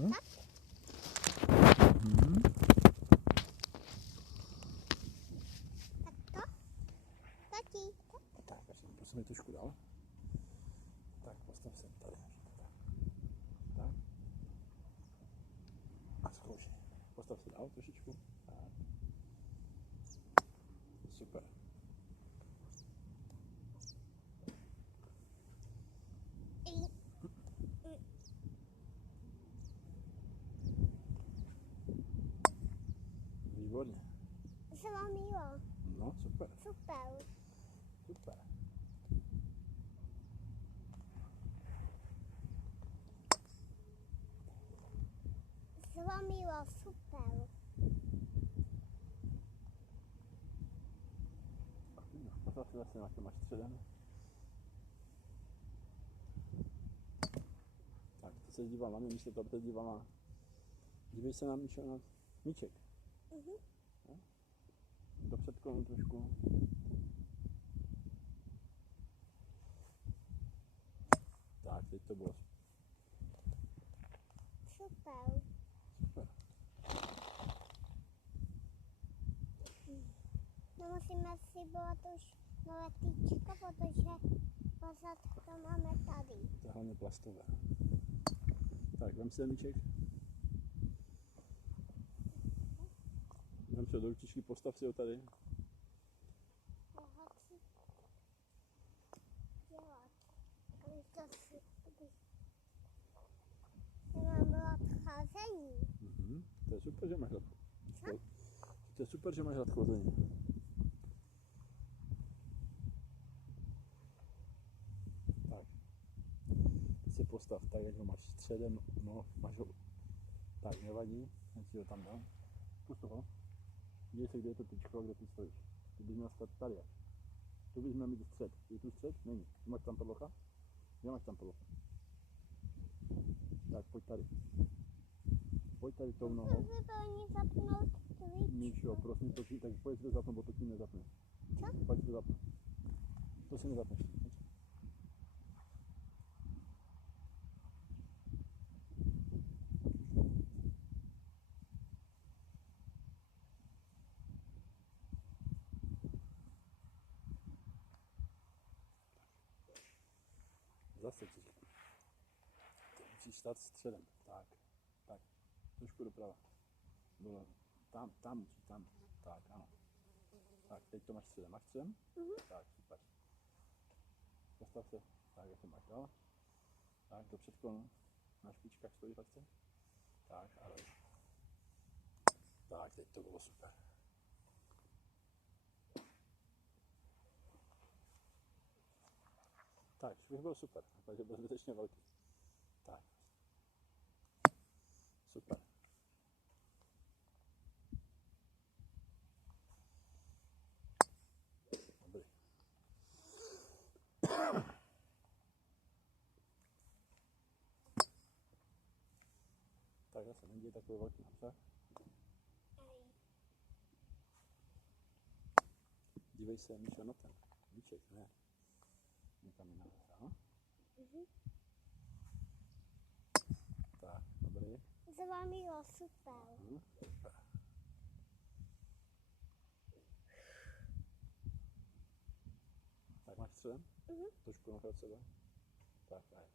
Tak? Mhm. Tak to? Tati. Tak, ještě posuň trošku dál. Tak, postav se tady. Tak. Tak. A zkoušej. Postav se dál trošičku. Tak. Super. Výborně. Se vám líbilo. No, super. Super. Super. Se vám líbilo. Super. Postav se zase na to, máš středem. Tak, teď se díval na mě, místo toho teď díval na... Dívej se na Míšo, na míček. Do předklonu trošku. Tak, teď to bylo Super. super. Nemusíme si bylo už nové tyčka, protože pozad to máme tady. To je hlavně plastové. Tak, vem si ten míček. Vem si ho do ručičky, postav si ho tady. Mohu si dělat. Abych to si... Nemám bylo cházení. To je super, že máš rád. Co? To je super, že máš rád chození. Tak. Teď se postav tak, jak ho máš středem, no, máš ho. Tak, nevadí, jen si ho tam dám. Pust ho. Dívej se, kde je to tyčko, kde ty stojíš. Ty bys měl stát tady. Tu bys měl mít střed. Je tu střed? Není. Máš tam podlocha? Kde máš tam podlocha? Tak, pojď tady. Pojď tady tou nohou. Můžu to ani zapnout Twitch. Míšo, prosím, to tak pojď si to zapnout, bo to tím nezapneš. Co? Pojď si to zapnout. To si nezapneš. Zase ti. Ty musíš stát středem. Tak. Tak. Trošku doprava. Dole. Tam musíš, tam. Tak, ano. Tak, teď to máš středem. Máš středem? Tak, super. Postav se. Tak, jak to máš dál. Tak, do předklonu. Na špičkách stojí lehce. Tak, a doj. Tak, teď to bylo super. Tak, švih byl super, takže byl zbytečně velký. Tak. Super. Dobrý. Tak zase neděj takový velký napřah. Dívej se, Míšo, na ten míček, ne. Někam jinam, aha. Tak, dobrý. Se vám líbilo. Super. Super. Tak máš středem? Trošku nohy od sebe. Tak, a je.